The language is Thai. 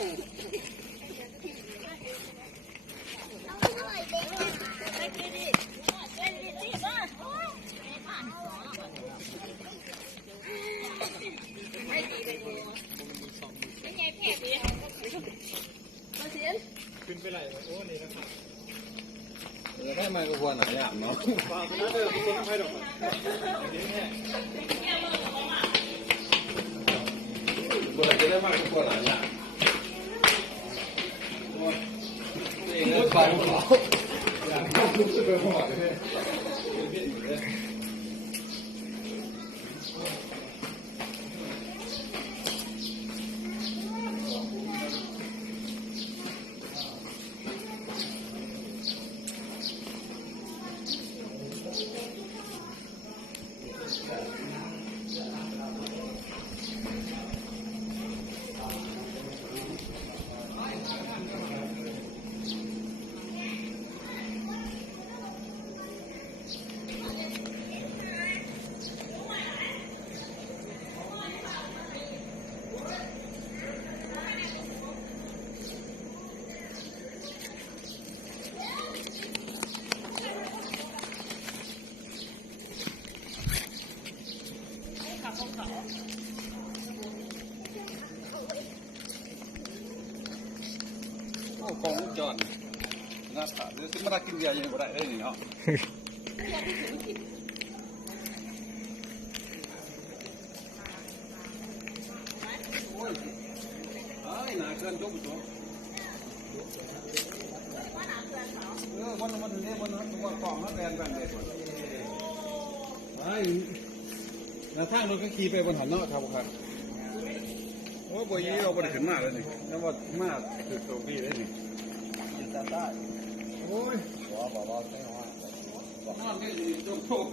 ขึ้นไปไหนโอ้นี่นะครับแค่ไมโครโฟนหน่อยอย่างเนาะฝากนะเด้อไม่ต้องให้ดอกบนจะได้ไมโครโฟนหน่อยอย่างเองก็ฟังเขาอยากให้รู้สึกเป็นหวัดเลยโอ้กองจอนน่าถาเดี๋ยวจะมากินเบียร์ยังไม่ได้เลยนี่เนาะโอ้ยไอ้หนาเกินจุ๊บจุ๊บวันนี้วันกองแล้วแบนแบบเด็กไอ้แล้วทางรถก็ขี่ไปบนถนนเนาะครับโอ้บอยเราไปถึงมากเลยนี่แล้วว่ามากคือโชคดีเลยนี่ยินได้โอ้ยบอกใช่ไหมว่าบอกนี่โชค